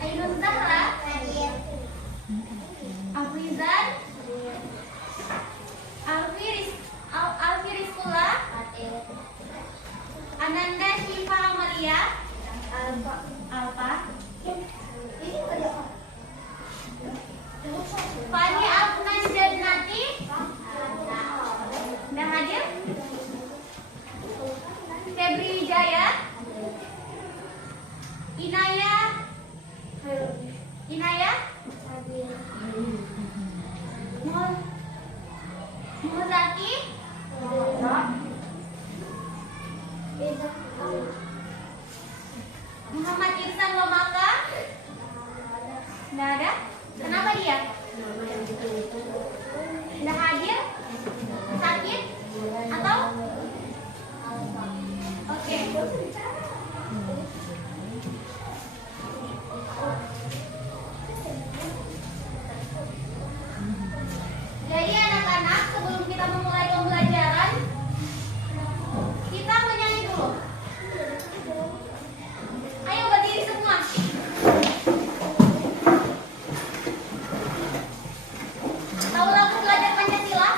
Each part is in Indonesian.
Ainun Zahra, Afrizan, Alfi Rizkula, Ananda Syifa Amalia, Alfa, Fani Afnan Jannati, udah hadir? Febri Wijaya, Inaya, Muhzaki, Muhammad Irsan Lomaka, nggak ada? Kenapa dia? Nggak hadir? Sakit? Atau? Oke. Jadi anak-anak, sebelum kita memulai pembelajaran, kita menyanyi dulu. Ayo berdiri semua. Tahu lagu belajar Pancasila?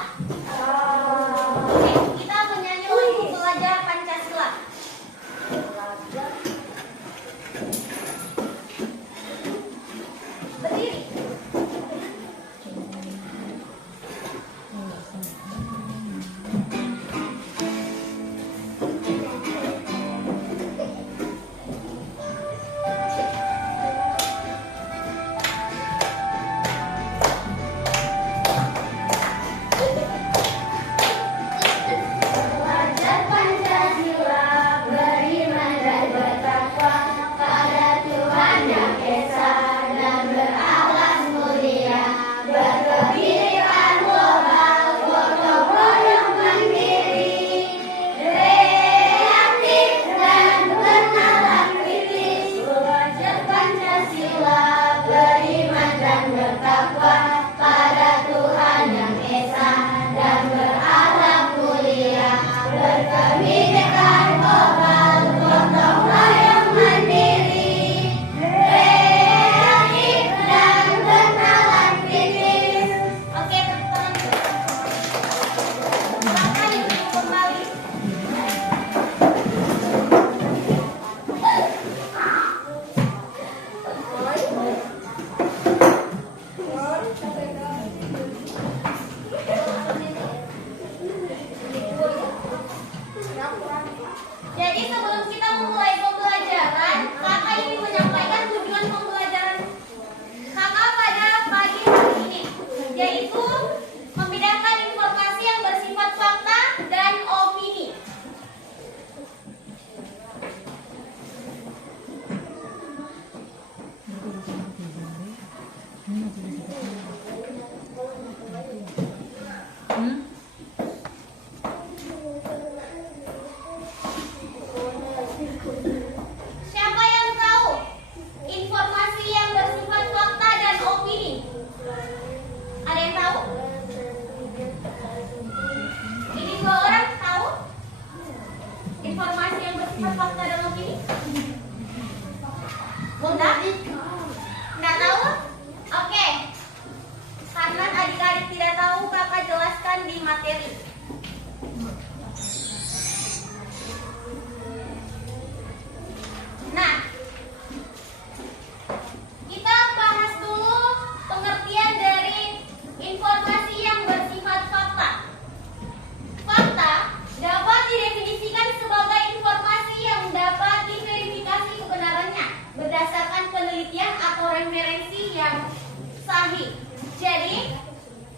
Oke, kita menyanyi lagu belajar Pancasila. Berdiri. Belajar Pancasila, beriman dan bertakwa pada Tuhan Yang Esa dan berakhlak mulia, berkebinekaan global, gotong royong mandiri, reaktif dan bernalar kritis. Belajar Pancasila, beriman dan bertakwa pada Tuhan Yang Esa dan berakhlak mulia, berkebinekaan global, gotong royong mandiri, reaktif dan bernalar kritis. Oke, teman-teman. Silakan duduk kembali. Jadi sebelum kita memulai pembelajaran, kakak ingin menyampaikan tujuan pembelajaran kakak pada pagi hari ini, yaitu membedakan informasi yang bersifat fakta dan opini. Siapa yang tahu informasi yang bersifat fakta dan opini? Ada yang tahu? Ini dua orang tahu informasi yang bersifat fakta dan opini? Enggak? Enggak tahu? Oke. Karena adik-adik tidak tahu, kakak jelaskan di materi. Nah, kita bahas dulu pengertian dari informasi yang bersifat fakta. Fakta dapat didefinisikan sebagai informasi yang dapat diverifikasi kebenarannya berdasarkan penelitian atau referensi yang sahih. Jadi,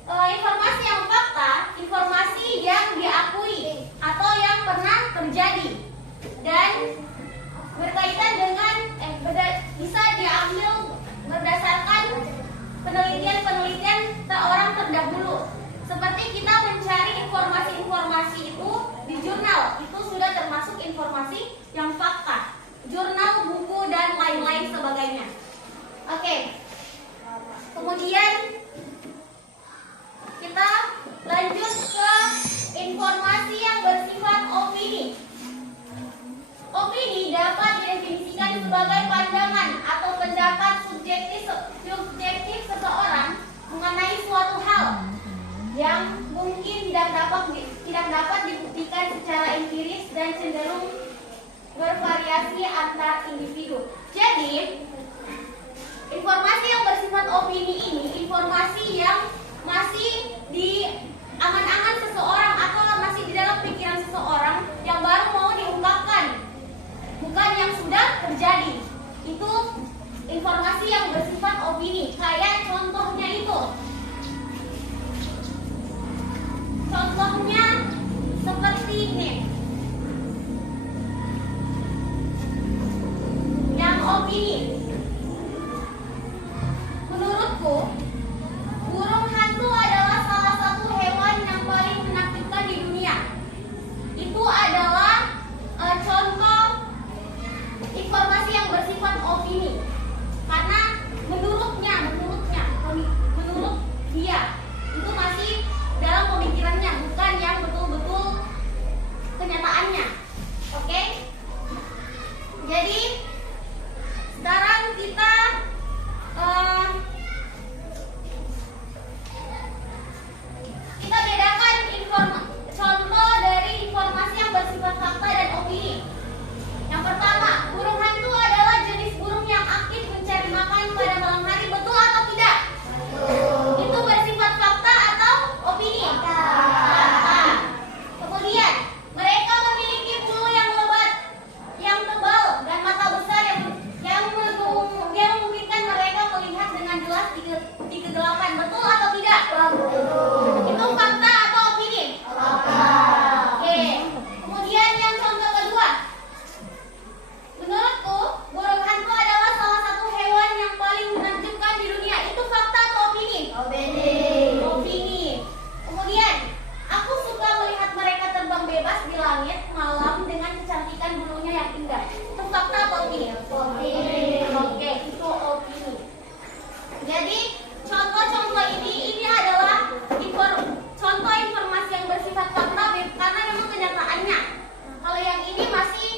informasi yang fakta, informasi yang diakui atau yang pernah terjadi dan berkaitan dengan bisa diambil berdasarkan penelitian orang terdahulu. Seperti kita mencari informasi-informasi itu di jurnal, itu sudah termasuk informasi yang fakta. Jurnal, buku, dan lain-lain sebagainya. Oke. Kemudian kita lanjut ke informasi yang bersifat opini. Opini dapat didefinisikan sebagai pandangan atau bervariasi antar individu. Jadi, informasi yang bersifat opini ini informasi yang masih di angan-angan seseorang atau masih di dalam pikiran seseorang yang baru mau diungkapkan, bukan yang sudah terjadi. Itu informasi yang bersifat opini. Kayak contohnya itu. Contohnya seperti ini. Yang opini. Menurutku, burung hantu adalah salah satu hewan yang paling menakutkan di dunia. Itu adalah contoh informasi yang bersifat opini. Karena menurut dia itu masih dalam pemikirannya, bukan yang betul-betul kenyataannya. Oke? Jadi sekarang kita bedakan contoh dari informasi yang bersifat fakta dan opini. Yang pertama, burung hantu adalah jenis burung yang aktif mencari makan pada malam hari. Betul atau tidak? Itu bersifat fakta atau opini? Fakta. Kemudian, mereka memiliki bulu yang lebat, yang tebal, dan mata besar yang memungkinkan mereka melihat dengan jelas di kegelapan. Betul atau tidak? Itu fakta atau opini? Fakta. Oke. Kemudian yang contoh kedua. Menurutku, burung hantu adalah salah satu hewan yang paling menakjubkan di dunia. Itu fakta atau opini? Opini. Kemudian, aku suka melihat mereka terbang bebas di langit malam dengan kecantikan bulunya yang indah. Itu fakta atau opini? Opini. Oke, itu opini. Jadi, contoh-contoh ini adalah contoh informasi yang bersifat fakta karena memang kenyataannya. Kalau yang ini masih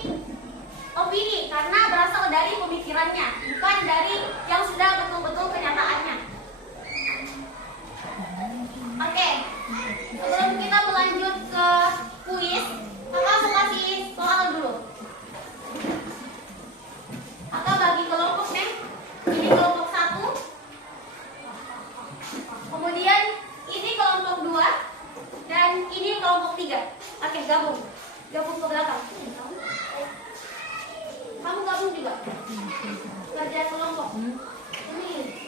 opini karena berasal dari pemikirannya, bukan dari yang sudah betul-betul kenyataannya. Oke, sebelum kita melanjut ke kuis, kakak mau kasih soal dulu. Kakak bagi kelompok nih. Ini kelompok 1. Kemudian ini kelompok 2 dan ini kelompok 3. Oke, gabung ke belakang. Kamu gabung juga? Kerja kelompok. Ini.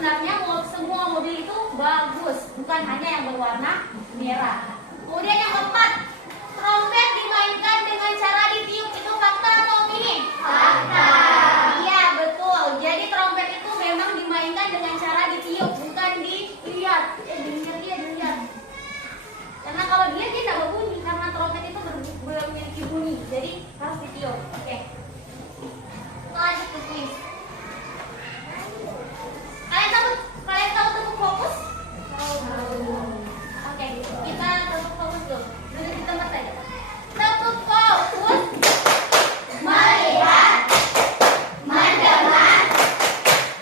sebenarnya semua mobil itu bagus, bukan hanya yang berwarna merah. Kemudian yang keempat, trompet dimainkan dengan cara ditiup. Itu fakta atau opini? Fakta. Iya, betul. Jadi trompet itu memang dimainkan dengan cara ditiup, bukan dilihat. Dilihat. Karena kalau dia tidak berbunyi, karena trompet itu memiliki bunyi, jadi harus ditiup. Oke. Lanjut ke kuis. Kalian tahu tepuk fokus? Oke, kita tepuk fokus dulu. Duduk di tempat saja. Tepuk fokus. Melihat, mendengar,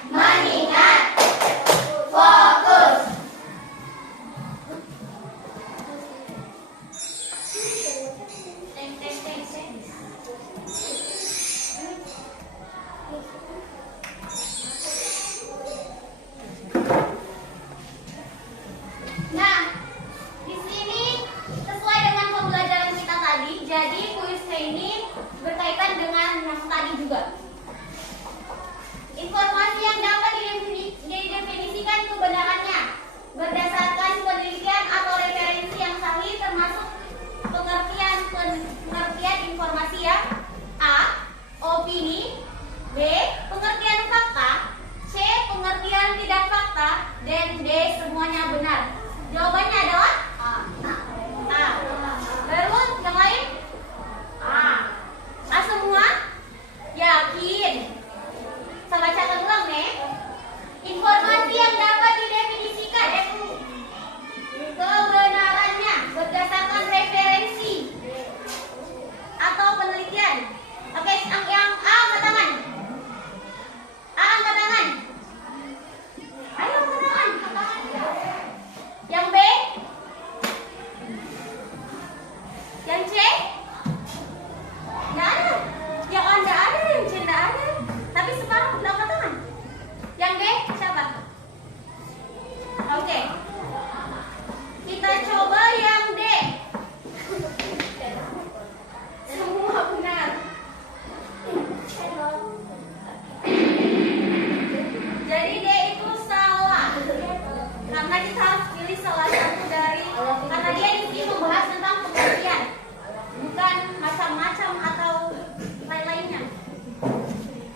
mengingat. Fokus. Teng, teng, teng, teng. Nah, di sini sesuai dengan pembelajaran kita tadi, jadi kuisnya ini berkaitan dengan yang tadi juga. Informasi yang dapat didefinisikan kebenarannya berdasarkan penelitian atau referensi yang sahih, termasuk pengertian informasi yang A. Opini, B. Pengertian fakta, C. Pengertian tidak fakta, dan D. Semuanya benar. Jawabannya adalah A. Baru yang lain? A semua? Yakin? Saya bacakan ulang nih. Informasi yang dapat didefinisikan kebenarannya berdasarkan referensi atau penelitian. Oke, yang A angkat tangan. A angkat tangan. Ayo angkat tangan. Yang B? Yang C? Nggak ada. Yang A nggak ada, yang C nggak ada. Tapi sekarang udah angkat tangan. Yang B siapa? Oke. Kita coba yang D. Semua benar. Jadi D itu salah. Karena kita harus pilih salah satu dari, karena dia di sini membahas tentang pengertian, bukan macam-macam atau lain-lainnya.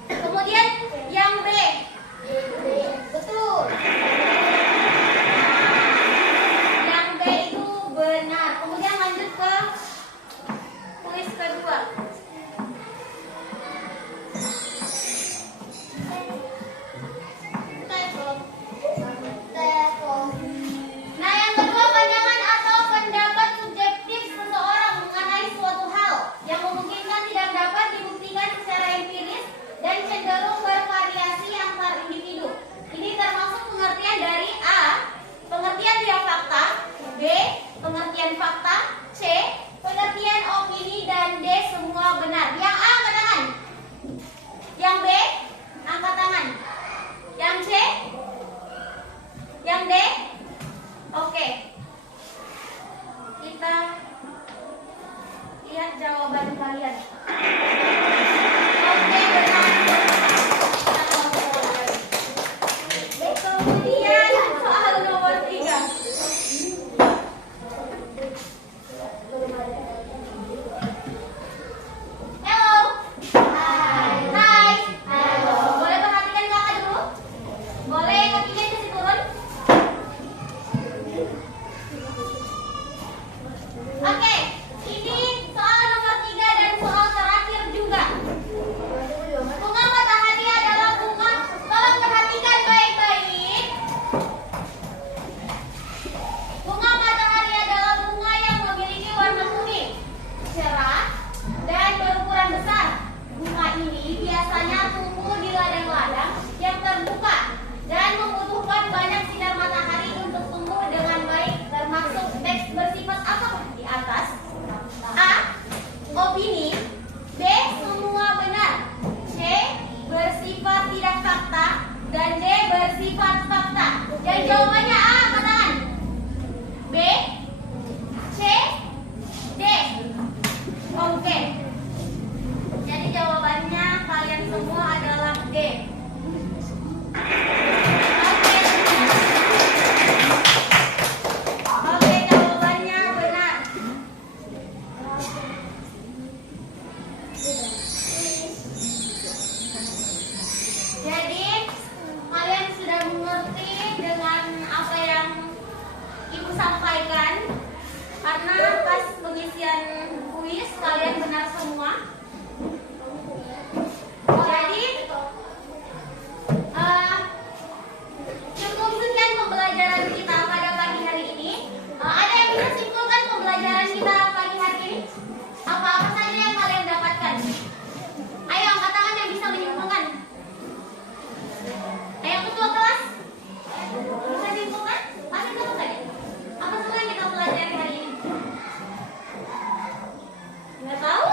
Kemudian yang B. Betul. Yang B itu benar. Kemudian lanjut ke kuis kedua. Nah, yang kedua, pandangan atau pendapat subjektif seseorang mengenai suatu hal yang memungkinkan tidak dapat dibuktikan secara empiris dan cenderung bervariasi antar individu. Ini termasuk pengertian dari A. Pengertian tidak fakta, B. Pengertian fakta, C. Pengertian opini, dan D. Semua benar. Yang A angkat tangan. Yang B angkat tangan. Yang C? Yang D? Oke. Kita lihat jawaban kalian. Oke, benar. Kemudian soal nomor 3. Halo. Hai. Halo. Boleh perhatikan kakak dulu? Boleh kakinya kasih turun? Oke, ini soal nomor 3 dan soal terakhir juga. Bunga matahari adalah bunga. Tolong perhatikan baik-baik. Bunga matahari adalah bunga yang memiliki warna kuning, cerah, dan berukuran besar. Bunga ini biasanya tumbuh di ladang-ladang yang terbuka dan membutuhkan banyak sinar matahari untuk tumbuh dengan baik. Termasuk teks bersifat apa di atas? A. Opini, B. Semua benar, C. Bersifat tidak fakta, dan D. Bersifat fakta. Jadi jawabannya A angkat tangan. B, C, D. Oke. Jadi jawabannya kalian semua adalah D. Oke. Jadi kalian sudah mengerti dengan apa yang Ibu sampaikan, karena pas pengisian kuis kalian benar semua. Jadi cukup sekian pembelajaran kita pada pagi hari ini. Ada yang bisa simpulkan pembelajaran kita pagi hari ini? Apa-apa saja yang kalian dapatkan? Ayo angkat tangan yang bisa menyimpulkan. Ayo ketua kelas. Bisa simpulkan? Masih satu saja. Apa saja yang kita pelajari hari ini? Nggak tahu?